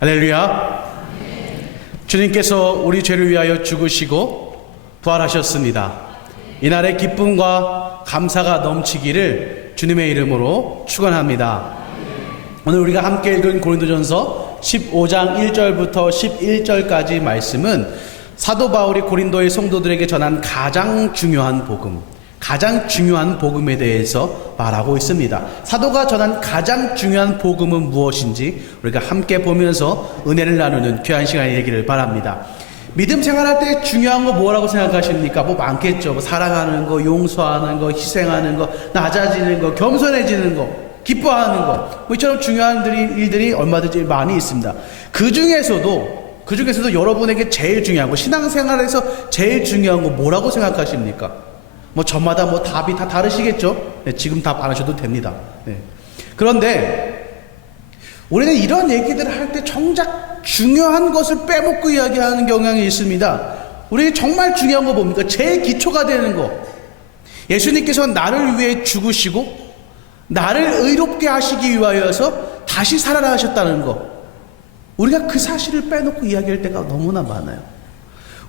할렐루야. 주님께서 우리 죄를 위하여 죽으시고 부활하셨습니다. 이날의 기쁨과 감사가 넘치기를 주님의 이름으로 축원합니다. 오늘 우리가 함께 읽은 고린도전서 15장 1절부터 11절까지 말씀은 사도 바울이 고린도의 성도들에게 전한 가장 중요한 복음에 대해서 말하고 있습니다. 사도가 전한 가장 중요한 복음은 무엇인지 우리가 함께 보면서 은혜를 나누는 귀한 시간이 되기를 바랍니다. 믿음 생활할 때 중요한 거 뭐라고 생각하십니까? 뭐 많겠죠. 사랑하는 거, 용서하는 거, 희생하는 거, 낮아지는 거, 겸손해지는 거, 기뻐하는 거, 이처럼 중요한 일들이 얼마든지 많이 있습니다. 그 중에서도 여러분에게 제일 중요한 거, 신앙생활에서 제일 중요한 거 뭐라고 생각하십니까? 저마다 답이 다 다르시겠죠? 네, 지금 답 안 하셔도 됩니다. 네. 그런데 우리는 이런 얘기들을 할 때 정작 중요한 것을 빼먹고 이야기하는 경향이 있습니다. 우리 정말 중요한 거 뭡니까? 제일 기초가 되는 거. 예수님께서 나를 위해 죽으시고 나를 의롭게 하시기 위하여서 다시 살아나셨다는 거. 우리가 그 사실을 빼놓고 이야기할 때가 너무나 많아요.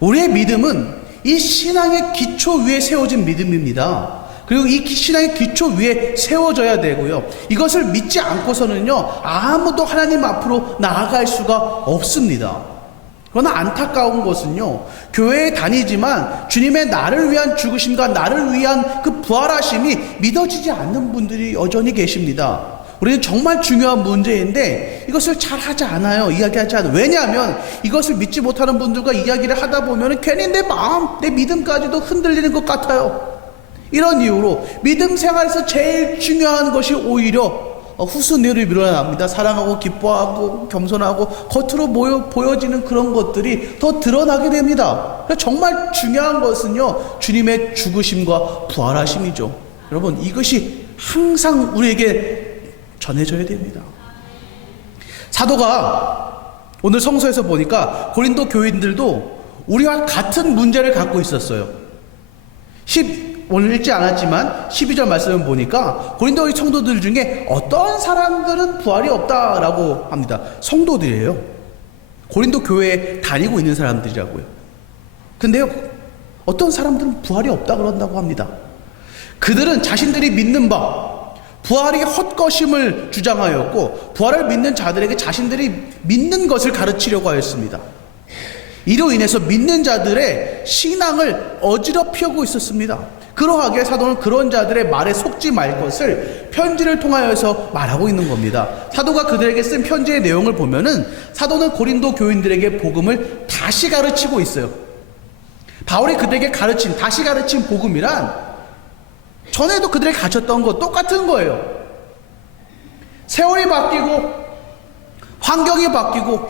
우리의 믿음은 이 신앙의 기초 위에 세워진 믿음입니다. 그리고 이 신앙의 기초 위에 세워져야 되고요. 이것을 믿지 않고서는요, 아무도 하나님 앞으로 나아갈 수가 없습니다. 그러나 안타까운 것은요, 교회에 다니지만 주님의 나를 위한 죽으심과 나를 위한 그 부활하심이 믿어지지 않는 분들이 여전히 계십니다. 우리는 정말 중요한 문제인데 이것을 잘 하지 않아요. 이야기하지 않아요. 왜냐하면 이것을 믿지 못하는 분들과 이야기를 하다 보면 괜히 내 마음, 내 믿음까지도 흔들리는 것 같아요. 이런 이유로 믿음 생활에서 제일 중요한 것이 오히려 후순위로 밀어납니다. 사랑하고 기뻐하고 겸손하고 겉으로 보여지는 그런 것들이 더 드러나게 됩니다. 정말 중요한 것은요, 주님의 죽으심과 부활하심이죠. 여러분, 이것이 항상 우리에게 전해져야 됩니다. 사도가 오늘 성서에서 보니까 고린도 교인들도 우리와 같은 문제를 갖고 있었어요. 오늘 읽지 않았지만 12절 말씀을 보니까 고린도의 성도들 중에 어떤 사람들은 부활이 없다라고 합니다. 성도들이에요. 고린도 교회에 다니고 있는 사람들이라고요. 근데요, 어떤 사람들은 부활이 없다 그런다고 합니다. 그들은 자신들이 믿는 바 부활이 헛것임을 주장하였고, 부활을 믿는 자들에게 자신들이 믿는 것을 가르치려고 하였습니다. 이로 인해서 믿는 자들의 신앙을 어지럽히고 있었습니다. 그러하게 사도는 그런 자들의 말에 속지 말 것을 편지를 통하여서 말하고 있는 겁니다. 사도가 그들에게 쓴 편지의 내용을 보면은 사도는 고린도 교인들에게 복음을 다시 가르치고 있어요. 바울이 그들에게 다시 가르친 복음이란 전에도 그들이 가르쳤던 것 똑같은 거예요. 세월이 바뀌고 환경이 바뀌고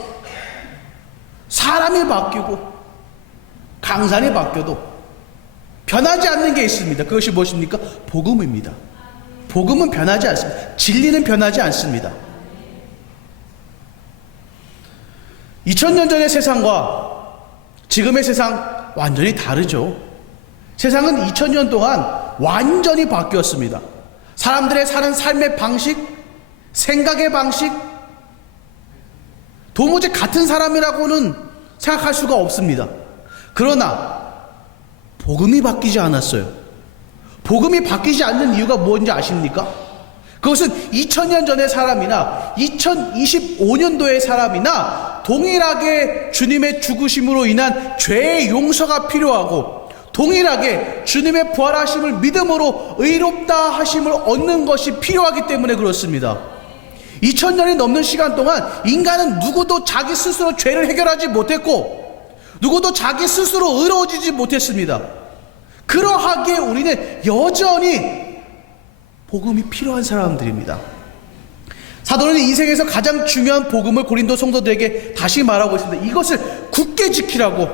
사람이 바뀌고 강산이 바뀌어도 변하지 않는 게 있습니다. 그것이 무엇입니까? 복음입니다. 복음은 변하지 않습니다. 진리는 변하지 않습니다. 2000년 전의 세상과 지금의 세상 완전히 다르죠. 세상은 2000년 동안 완전히 바뀌었습니다. 사람들의 사는 삶의 방식, 생각의 방식, 도무지 같은 사람이라고는 생각할 수가 없습니다. 그러나 복음이 바뀌지 않았어요. 복음이 바뀌지 않는 이유가 뭔지 아십니까? 그것은 2000년 전의 사람이나 2025년도의 사람이나 동일하게 주님의 죽으심으로 인한 죄의 용서가 필요하고, 동일하게 주님의 부활하심을 믿음으로 의롭다 하심을 얻는 것이 필요하기 때문에 그렇습니다. 2000년이 넘는 시간 동안 인간은 누구도 자기 스스로 죄를 해결하지 못했고, 누구도 자기 스스로 의로워지지 못했습니다. 그러하기에 우리는 여전히 복음이 필요한 사람들입니다. 사도는 인생에서 가장 중요한 복음을 고린도 성도들에게 다시 말하고 있습니다. 이것을 굳게 지키라고,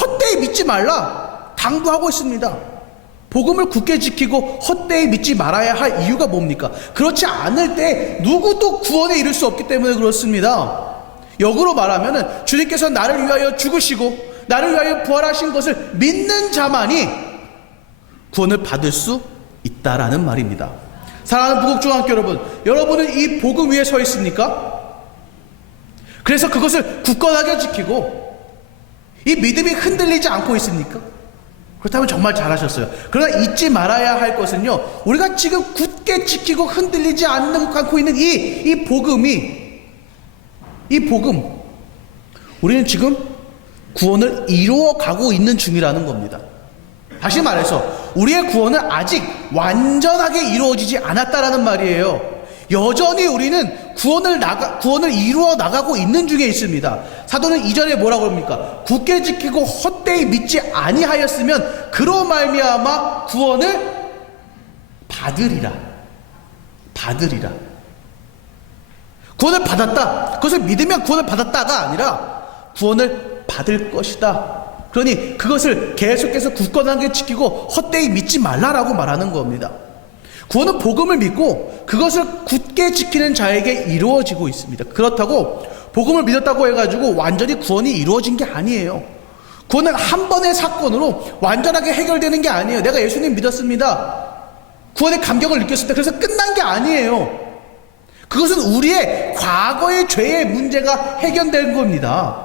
헛되이 믿지 말라 당부하고 있습니다. 복음을 굳게 지키고 헛되이 믿지 말아야 할 이유가 뭡니까? 그렇지 않을 때 누구도 구원에 이를 수 없기 때문에 그렇습니다. 역으로 말하면은 주님께서 나를 위하여 죽으시고 나를 위하여 부활하신 것을 믿는 자만이 구원을 받을 수 있다라는 말입니다. 사랑하는 부곡중학교 여러분, 여러분은 이 복음 위에 서 있습니까? 그래서 그것을 굳건하게 지키고 이 믿음이 흔들리지 않고 있습니까? 그렇다면 정말 잘하셨어요. 그러나 잊지 말아야 할 것은요, 우리가 지금 굳게 지키고 흔들리지 않고 있는 이 복음, 우리는 지금 구원을 이루어가고 있는 중이라는 겁니다. 다시 말해서 우리의 구원은 아직 완전하게 이루어지지 않았다라는 말이에요. 여전히 우리는 구원을 이루어 나가고 있는 중에 있습니다. 사도는 이전에 뭐라고 합니까? 굳게 지키고 헛되이 믿지 아니하였으면 그로 말미암아 구원을 받으리라. 구원을 받았다. 그것을 믿으면 구원을 받았다가 아니라 구원을 받을 것이다. 그러니 그것을 계속해서 굳건하게 지키고 헛되이 믿지 말라라고 말하는 겁니다. 구원은 복음을 믿고 그것을 굳게 지키는 자에게 이루어지고 있습니다. 그렇다고 복음을 믿었다고 해가지고 완전히 구원이 이루어진 게 아니에요. 구원은 한 번의 사건으로 완전하게 해결되는 게 아니에요. 내가 예수님 믿었습니다. 구원의 감격을 느꼈습니다. 그래서 끝난 게 아니에요. 그것은 우리의 과거의 죄의 문제가 해결된 겁니다.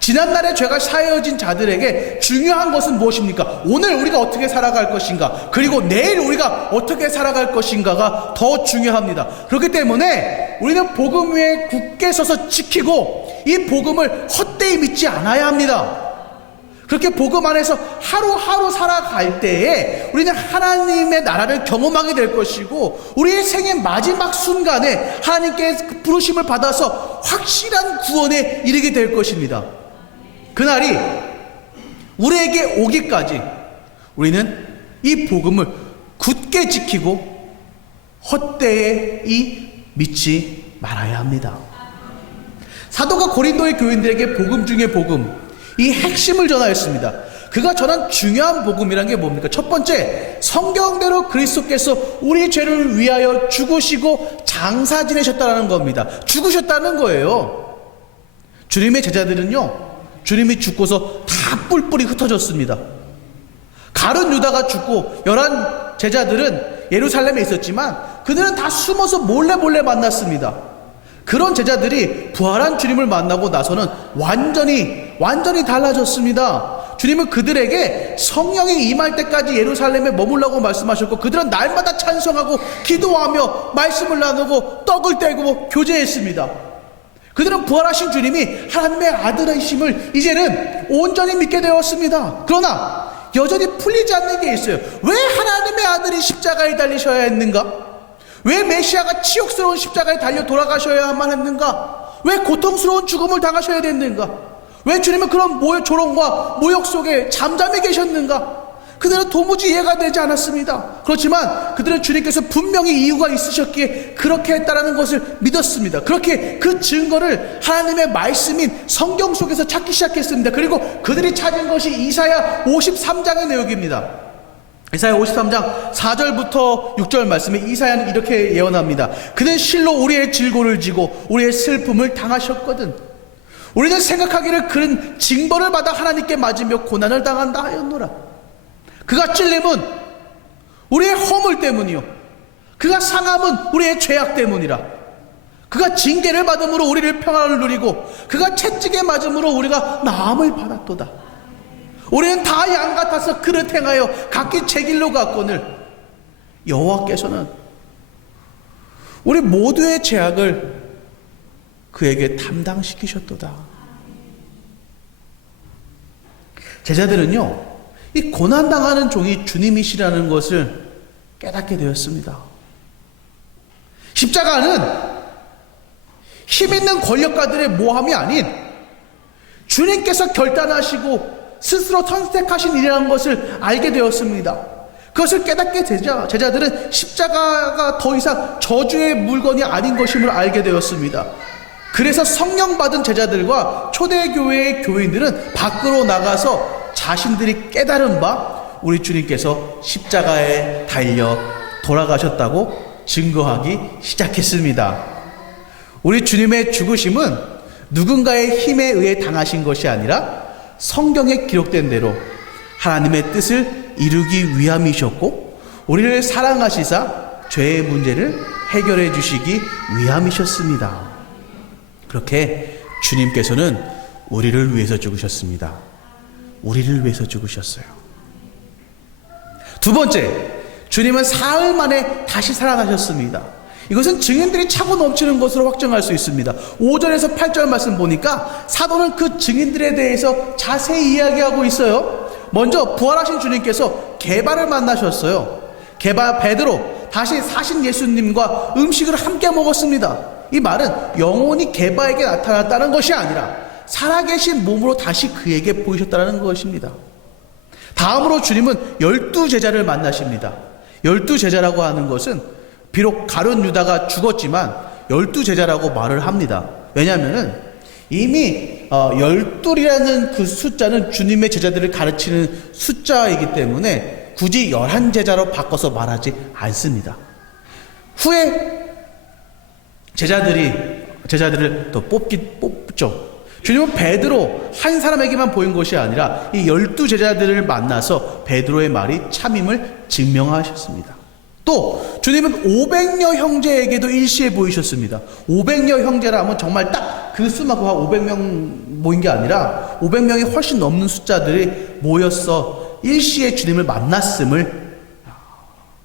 지난날의 죄가 사여진 자들에게 중요한 것은 무엇입니까? 오늘 우리가 어떻게 살아갈 것인가, 그리고 내일 우리가 어떻게 살아갈 것인가가 더 중요합니다. 그렇기 때문에 우리는 복음 위에 굳게 서서 지키고 이 복음을 헛되이 믿지 않아야 합니다. 그렇게 복음 안에서 하루하루 살아갈 때에 우리는 하나님의 나라를 경험하게 될 것이고, 우리의 생의 마지막 순간에 하나님께 부르심을 받아서 확실한 구원에 이르게 될 것입니다. 그날이 우리에게 오기까지 우리는 이 복음을 굳게 지키고 헛되이 믿지 말아야 합니다. 사도가 고린도의 교인들에게 복음 중에 복음, 이 핵심을 전하였습니다. 그가 전한 중요한 복음이란 게 뭡니까? 첫 번째, 성경대로 그리스도께서 우리 죄를 위하여 죽으시고 장사 지내셨다는 겁니다. 죽으셨다는 거예요. 주님의 제자들은요, 주님이 죽고서 다 뿔뿔이 흩어졌습니다. 가룟 유다가 죽고 11 제자들은 예루살렘에 있었지만 그들은 다 숨어서 몰래 만났습니다. 그런 제자들이 부활한 주님을 만나고 나서는 완전히 달라졌습니다. 주님은 그들에게 성령이 임할 때까지 예루살렘에 머물라고 말씀하셨고, 그들은 날마다 찬송하고 기도하며 말씀을 나누고 떡을 떼고 교제했습니다. 그들은 부활하신 주님이 하나님의 아들이심을 이제는 온전히 믿게 되었습니다. 그러나 여전히 풀리지 않는 게 있어요. 왜 하나님의 아들이 십자가에 달리셔야 했는가? 왜 메시아가 치욕스러운 십자가에 달려 돌아가셔야만 했는가? 왜 고통스러운 죽음을 당하셔야 됐는가? 왜 주님은 그런 조롱과 모욕 속에 잠잠히 계셨는가? 그들은 도무지 이해가 되지 않았습니다. 그렇지만 그들은 주님께서 분명히 이유가 있으셨기에 그렇게 했다라는 것을 믿었습니다. 그렇게 그 증거를 하나님의 말씀인 성경 속에서 찾기 시작했습니다. 그리고 그들이 찾은 것이 이사야 53장의 내용입니다. 이사야 53장 4절부터 6절 말씀에 이사야는 이렇게 예언합니다. 그는 실로 우리의 질고를 지고 우리의 슬픔을 당하셨거든. 우리는 생각하기를 그는 징벌을 받아 하나님께 맞으며 고난을 당한다 하였노라. 그가 찔림은 우리의 허물 때문이요, 그가 상함은 우리의 죄악 때문이라. 그가 징계를 받음으로 우리를 평안을 누리고 그가 채찍에 맞음으로 우리가 나음을 받았도다. 우리는 다 양 같아서 그릇 행하여 각기 제 길로 갔거늘 여호와께서는 우리 모두의 죄악을 그에게 담당시키셨도다. 제자들은요, 이 고난당하는 종이 주님이시라는 것을 깨닫게 되었습니다. 십자가는 힘있는 권력가들의 모함이 아닌 주님께서 결단하시고 스스로 선택하신 일이라는 것을 알게 되었습니다. 그것을 깨닫게 되자 제자들은 십자가가 더 이상 저주의 물건이 아닌 것임을 알게 되었습니다. 그래서 성령 받은 제자들과 초대교회의 교인들은 밖으로 나가서 자신들이 깨달은 바 우리 주님께서 십자가에 달려 돌아가셨다고 증거하기 시작했습니다. 우리 주님의 죽으심은 누군가의 힘에 의해 당하신 것이 아니라 성경에 기록된 대로 하나님의 뜻을 이루기 위함이셨고, 우리를 사랑하시사 죄의 문제를 해결해 주시기 위함이셨습니다. 그렇게 주님께서는 우리를 위해서 죽으셨습니다. 우리를 위해서 죽으셨어요. 두 번째, 주님은 사흘 만에 다시 살아나셨습니다. 이것은 증인들이 차고 넘치는 것으로 확정할 수 있습니다. 5절에서 8절 말씀 보니까 사도는 그 증인들에 대해서 자세히 이야기하고 있어요. 먼저 부활하신 주님께서 게바를 만나셨어요. 게바 베드로 다시 사신 예수님과 음식을 함께 먹었습니다. 이 말은 영혼이 게바에게 나타났다는 것이 아니라 살아계신 몸으로 다시 그에게 보이셨다는 것입니다. 다음으로 주님은 12제자를 만나십니다. 12제자라고 하는 것은 비록 가룟 유다가 죽었지만 12제자라고 말을 합니다. 왜냐하면 이미 12이라는 그 숫자는 주님의 제자들을 가르치는 숫자이기 때문에 굳이 11제자로 바꿔서 말하지 않습니다. 후에 제자들을 또 뽑죠. 주님은 베드로 한 사람에게만 보인 것이 아니라 이 12제자들을 만나서 베드로의 말이 참임을 증명하셨습니다. 또 주님은 500여 형제에게도 일시에 보이셨습니다. 500여 형제라 면 정말 딱 그 수만 500명 모인 게 아니라 500명이 훨씬 넘는 숫자들이 모여서 일시에 주님을 만났음을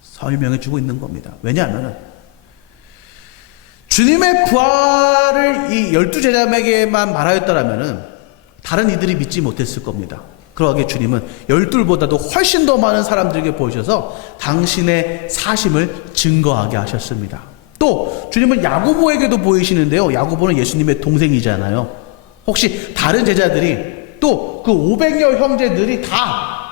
설명해 주고 있는 겁니다. 왜냐하면 주님의 부활을 이 12제자에게만 말하였다라면 다른 이들이 믿지 못했을 겁니다. 그러하게 주님은 12보다도 훨씬 더 많은 사람들에게 보이셔서 당신의 사심을 증거하게 하셨습니다. 또 주님은 야고보에게도 보이시는데요. 야고보는 예수님의 동생이잖아요. 혹시 다른 제자들이 또 그 500여 형제들이 다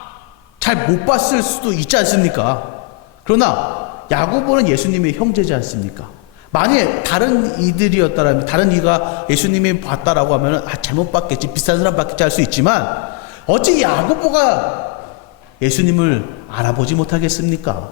잘 못 봤을 수도 있지 않습니까? 그러나 야고보는 예수님의 형제지 않습니까? 만약에 다른 이들이었다면, 다른 이가 예수님이 봤다라고 하면 잘못 봤겠지, 비싼 사람 봤겠지 할 수 있지만 어찌 야고보가 예수님을 알아보지 못하겠습니까?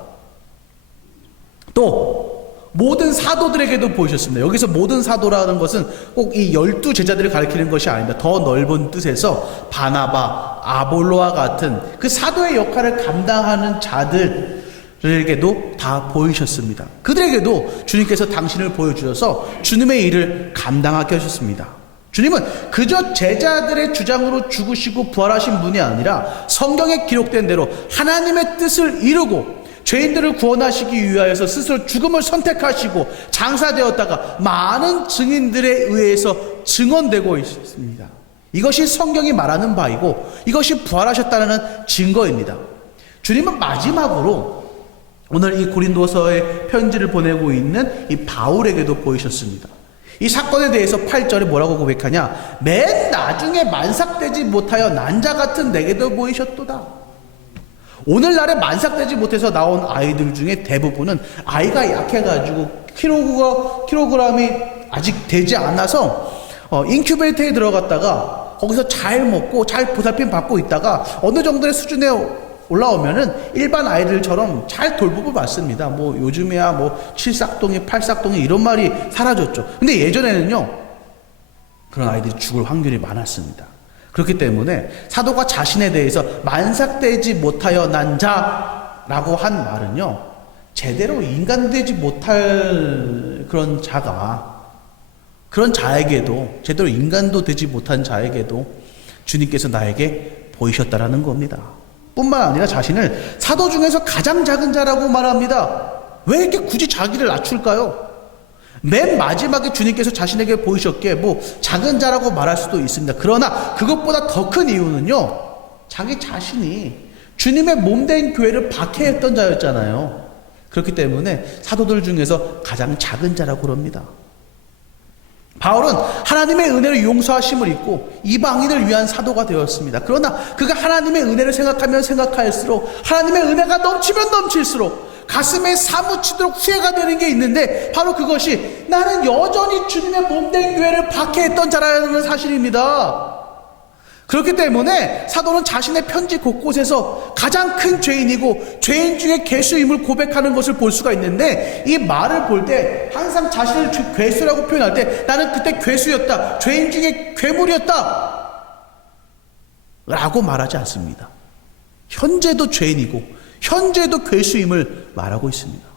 또 모든 사도들에게도 보이셨습니다. 여기서 모든 사도라는 것은 꼭 이 12제자들을 가리키는 것이 아닙니다. 더 넓은 뜻에서 바나바, 아볼로와 같은 그 사도의 역할을 감당하는 자들에게도 다 보이셨습니다. 그들에게도 주님께서 당신을 보여주셔서 주님의 일을 감당하게 하셨습니다. 주님은 그저 제자들의 주장으로 죽으시고 부활하신 분이 아니라 성경에 기록된 대로 하나님의 뜻을 이루고 죄인들을 구원하시기 위하여서 스스로 죽음을 선택하시고 장사되었다가 많은 증인들에 의해서 증언되고 있습니다. 이것이 성경이 말하는 바이고 이것이 부활하셨다는 증거입니다. 주님은 마지막으로 오늘 이 고린도서의 편지를 보내고 있는 이 바울에게도 보이셨습니다. 이 사건에 대해서 8절에 뭐라고 고백하냐? 맨 나중에 만삭되지 못하여 난자 같은 내게도 보이셨도다. 오늘날에 만삭되지 못해서 나온 아이들 중에 대부분은 아이가 약해가지고 킬로그램이 아직 되지 않아서 인큐베이터에 들어갔다가 거기서 잘 먹고 잘 보살핌 받고 있다가 어느 정도의 수준에 올라오면은 일반 아이들처럼 잘 돌보고 받습니다. 뭐 요즘에야 뭐 7싹동이 8싹동이 이런 말이 사라졌죠. 근데 예전에는요 그런 아이들이 죽을 확률이 많았습니다. 그렇기 때문에 사도가 자신에 대해서 만삭되지 못하여 난 자라고 한 말은요 제대로 인간되지 못할 그런 자가 그런 자에게도 제대로 인간도 되지 못한 자에게도 주님께서 나에게 보이셨다라는 겁니다. 뿐만 아니라 자신을 사도 중에서 가장 작은 자라고 말합니다. 왜 이렇게 굳이 자기를 낮출까요? 맨 마지막에 주님께서 자신에게 보이셨기에 뭐 작은 자라고 말할 수도 있습니다. 그러나 그것보다 더 큰 이유는요 자기 자신이 주님의 몸된 교회를 박해했던 자였잖아요. 그렇기 때문에 사도들 중에서 가장 작은 자라고 그럽니다. 바울은 하나님의 은혜로 용서하심을 입고 이방인을 위한 사도가 되었습니다. 그러나 그가 하나님의 은혜를 생각하면 생각할수록 하나님의 은혜가 넘치면 넘칠수록 가슴에 사무치도록 후회가 되는 게 있는데 바로 그것이 나는 여전히 주님의 몸된 교회를 박해했던 자라는 사실입니다. 그렇기 때문에 사도는 자신의 편지 곳곳에서 가장 큰 죄인이고 죄인 중에 괴수임을 고백하는 것을 볼 수가 있는데 이 말을 볼 때 항상 자신을 괴수라고 표현할 때 나는 그때 괴수였다, 죄인 중에 괴물이었다 라고 말하지 않습니다. 현재도 죄인이고 현재도 괴수임을 말하고 있습니다.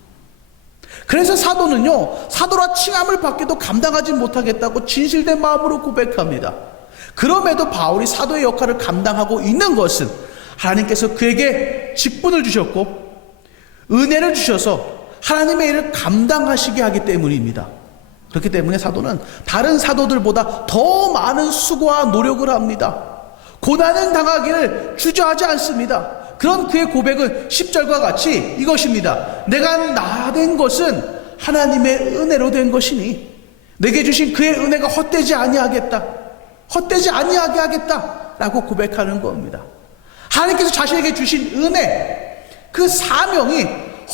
그래서 사도는요, 사도라 칭함을 받기도 감당하지 못하겠다고 진실된 마음으로 고백합니다. 그럼에도 바울이 사도의 역할을 감당하고 있는 것은 하나님께서 그에게 직분을 주셨고 은혜를 주셔서 하나님의 일을 감당하시게 하기 때문입니다. 그렇기 때문에 사도는 다른 사도들보다 더 많은 수고와 노력을 합니다. 고난은 당하기를 주저하지 않습니다. 그런 그의 고백은 10절과 같이 이것입니다. 내가 나된 것은 하나님의 은혜로 된 것이니 내게 주신 그의 은혜가 헛되지 아니하겠다. 헛되지 아니하게 하겠다 라고 고백하는 겁니다. 하나님께서 자신에게 주신 은혜, 그 사명이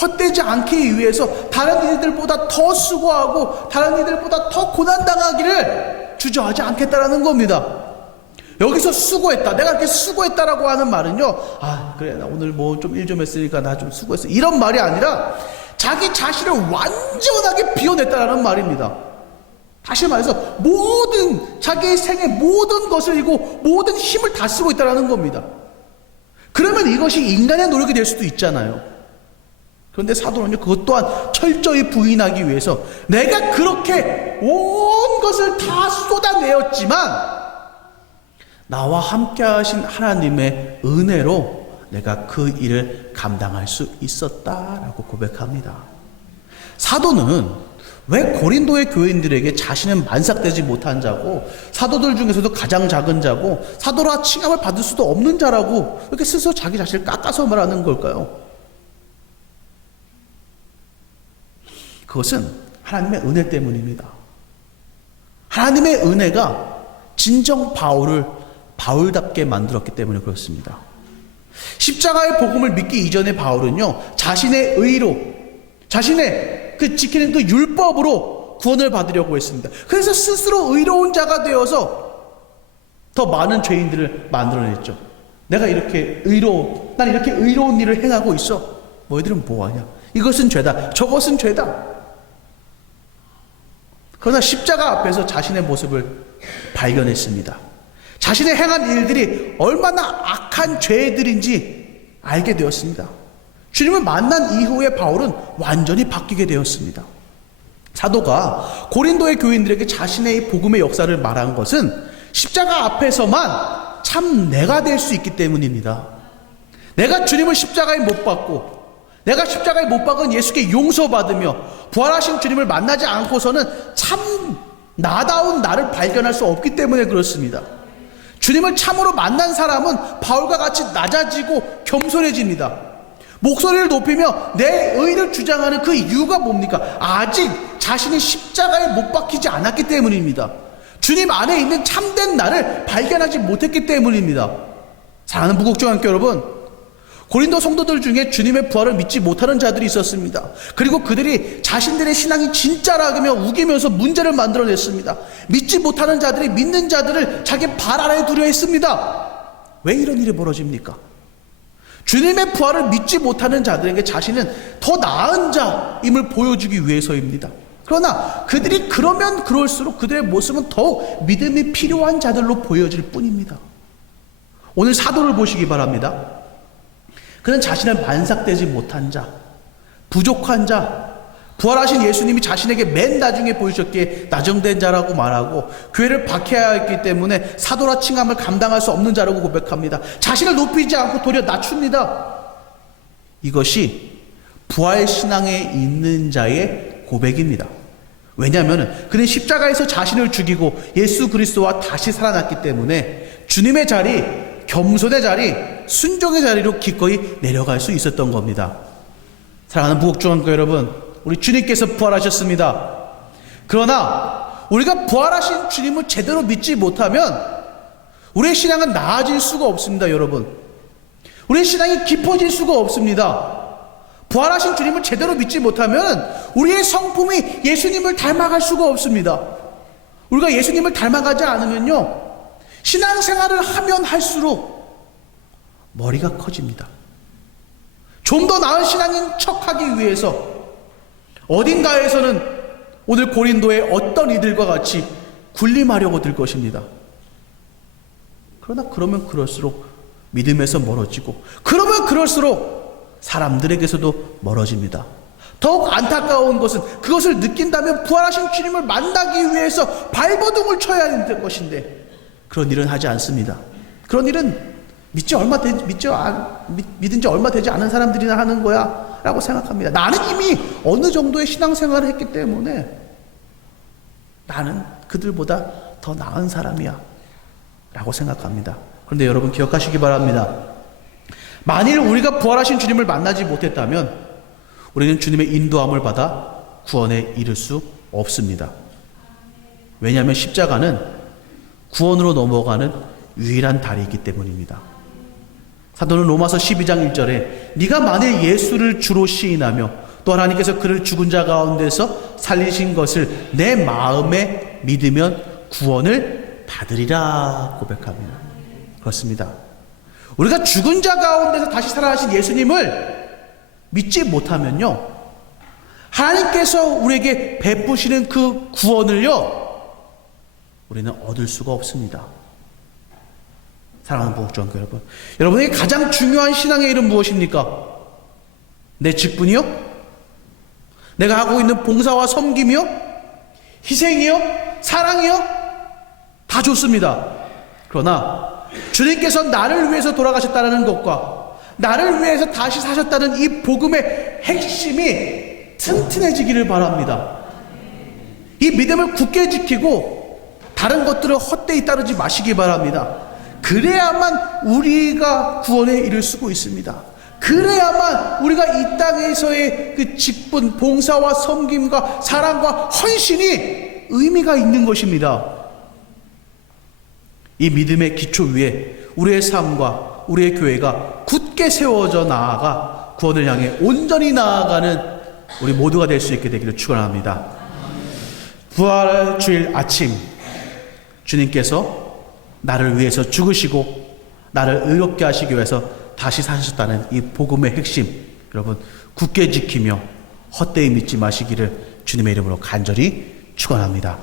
헛되지 않기 위해서 다른 이들보다 더 수고하고 다른 이들보다 더 고난당하기를 주저하지 않겠다라는 겁니다. 여기서 수고했다, 내가 이렇게 수고했다라고 하는 말은요, 아 그래 나 오늘 뭐 좀 일 좀 했으니까 나 좀 수고했어, 이런 말이 아니라 자기 자신을 완전하게 비워냈다라는 말입니다. 다시 말해서 자기의 생의 모든 것을 이고 모든 힘을 다 쓰고 있다라는 겁니다. 그러면 이것이 인간의 노력이 될 수도 있잖아요. 그런데 사도는요, 그것 또한 철저히 부인하기 위해서 내가 그렇게 온 것을 다 쏟아내었지만 나와 함께 하신 하나님의 은혜로 내가 그 일을 감당할 수 있었다라고 고백합니다. 사도는 왜 고린도의 교인들에게 자신은 만삭되지 못한 자고 사도들 중에서도 가장 작은 자고 사도라 칭함을 받을 수도 없는 자라고 이렇게 스스로 자기 자신을 깎아서 말하는 걸까요? 그것은 하나님의 은혜 때문입니다. 하나님의 은혜가 진정 바울을 바울답게 만들었기 때문에 그렇습니다. 십자가의 복음을 믿기 이전에 바울은요, 자신의 의로, 자신의 지키는 그 율법으로 구원을 받으려고 했습니다. 그래서 스스로 의로운 자가 되어서 더 많은 죄인들을 만들어냈죠. 내가 이렇게 난 이렇게 의로운 일을 행하고 있어. 너희들은 뭐하냐? 이것은 죄다, 저것은 죄다. 그러나 십자가 앞에서 자신의 모습을 발견했습니다. 자신의 행한 일들이 얼마나 악한 죄들인지 알게 되었습니다. 주님을 만난 이후에 바울은 완전히 바뀌게 되었습니다. 사도가 고린도의 교인들에게 자신의 복음의 역사를 말한 것은 십자가 앞에서만 참 내가 될 수 있기 때문입니다. 내가 주님을 십자가에 못 박고 내가 십자가에 못 박은 예수께 용서받으며 부활하신 주님을 만나지 않고서는 참 나다운 나를 발견할 수 없기 때문에 그렇습니다. 주님을 참으로 만난 사람은 바울과 같이 낮아지고 겸손해집니다. 목소리를 높이며 내 의를 주장하는 그 이유가 뭡니까? 아직 자신이 십자가에 못 박히지 않았기 때문입니다. 주님 안에 있는 참된 나를 발견하지 못했기 때문입니다. 사랑하는 무국중학교 여러분, 고린도 성도들 중에 주님의 부활을 믿지 못하는 자들이 있었습니다. 그리고 그들이 자신들의 신앙이 진짜라며 우기면서 문제를 만들어냈습니다. 믿지 못하는 자들이 믿는 자들을 자기 발 아래에 두려 했습니다. 왜 이런 일이 벌어집니까? 주님의 부활을 믿지 못하는 자들에게 자신은 더 나은 자임을 보여주기 위해서입니다. 그러나 그들이 그러면 그럴수록 그들의 모습은 더욱 믿음이 필요한 자들로 보여질 뿐입니다. 오늘 사도를 보시기 바랍니다. 그는 자신을 만삭되지 못한 자, 부족한 자, 부활하신 예수님이 자신에게 맨 나중에 보이셨기에 나정된 자라고 말하고 교회를 박해해야 했기 때문에 사도라 칭함을 감당할 수 없는 자라고 고백합니다. 자신을 높이지 않고 도리어 낮춥니다. 이것이 부활신앙에 있는 자의 고백입니다. 왜냐하면 그는 십자가에서 자신을 죽이고 예수 그리스도와 다시 살아났기 때문에 주님의 자리, 겸손의 자리, 순종의 자리로 기꺼이 내려갈 수 있었던 겁니다. 사랑하는 부국중학교 여러분, 우리 주님께서 부활하셨습니다. 그러나 우리가 부활하신 주님을 제대로 믿지 못하면 우리의 신앙은 나아질 수가 없습니다. 여러분, 우리의 신앙이 깊어질 수가 없습니다. 부활하신 주님을 제대로 믿지 못하면 우리의 성품이 예수님을 닮아갈 수가 없습니다. 우리가 예수님을 닮아가지 않으면요, 신앙생활을 하면 할수록 머리가 커집니다. 좀 더 나은 신앙인 척하기 위해서 어딘가에서는 오늘 고린도의 어떤 이들과 같이 군림하려고 들 것입니다. 그러나 그러면 그럴수록 믿음에서 멀어지고, 그러면 그럴수록 사람들에게서도 멀어집니다. 더욱 안타까운 것은 그것을 느낀다면 부활하신 주님을 만나기 위해서 발버둥을 쳐야 하는 것인데 그런 일은 하지 않습니다. 그런 일은 믿은 지 얼마 되지 않은 사람들이나 하는 거야 라고 생각합니다. 나는 이미 어느 정도의 신앙생활을 했기 때문에 나는 그들보다 더 나은 사람이야 라고 생각합니다. 그런데 여러분 기억하시기 바랍니다. 만일 우리가 부활하신 주님을 만나지 못했다면 우리는 주님의 인도함을 받아 구원에 이를 수 없습니다. 왜냐하면 십자가는 구원으로 넘어가는 유일한 다리이기 때문입니다. 사도는 로마서 12장 1절에 네가 만일 예수를 주로 시인하며 또 하나님께서 그를 죽은 자 가운데서 살리신 것을 내 마음에 믿으면 구원을 받으리라 고백합니다. 그렇습니다. 우리가 죽은 자 가운데서 다시 살아나신 예수님을 믿지 못하면요, 하나님께서 우리에게 베푸시는 그 구원을요, 우리는 얻을 수가 없습니다. 사랑하는 부국종교 여러분, 여러분에게 가장 중요한 신앙의 일은 무엇입니까? 내 직분이요? 내가 하고 있는 봉사와 섬김이요? 희생이요? 사랑이요? 다 좋습니다. 그러나 주님께서 나를 위해서 돌아가셨다는 것과 나를 위해서 다시 사셨다는 이 복음의 핵심이 튼튼해지기를 바랍니다. 이 믿음을 굳게 지키고 다른 것들을 헛되이 따르지 마시기 바랍니다. 그래야만 우리가 구원에 이를 수고 있습니다. 그래야만 우리가 이 땅에서의 그 직분, 봉사와 섬김과 사랑과 헌신이 의미가 있는 것입니다. 이 믿음의 기초 위에 우리의 삶과 우리의 교회가 굳게 세워져 나아가 구원을 향해 온전히 나아가는 우리 모두가 될 수 있게 되기를 축원합니다. 부활 주일 아침, 주님께서 나를 위해서 죽으시고 나를 의롭게 하시기 위해서 다시 사셨다는 이 복음의 핵심, 여러분 굳게 지키며 헛되이 믿지 마시기를 주님의 이름으로 간절히 축원합니다.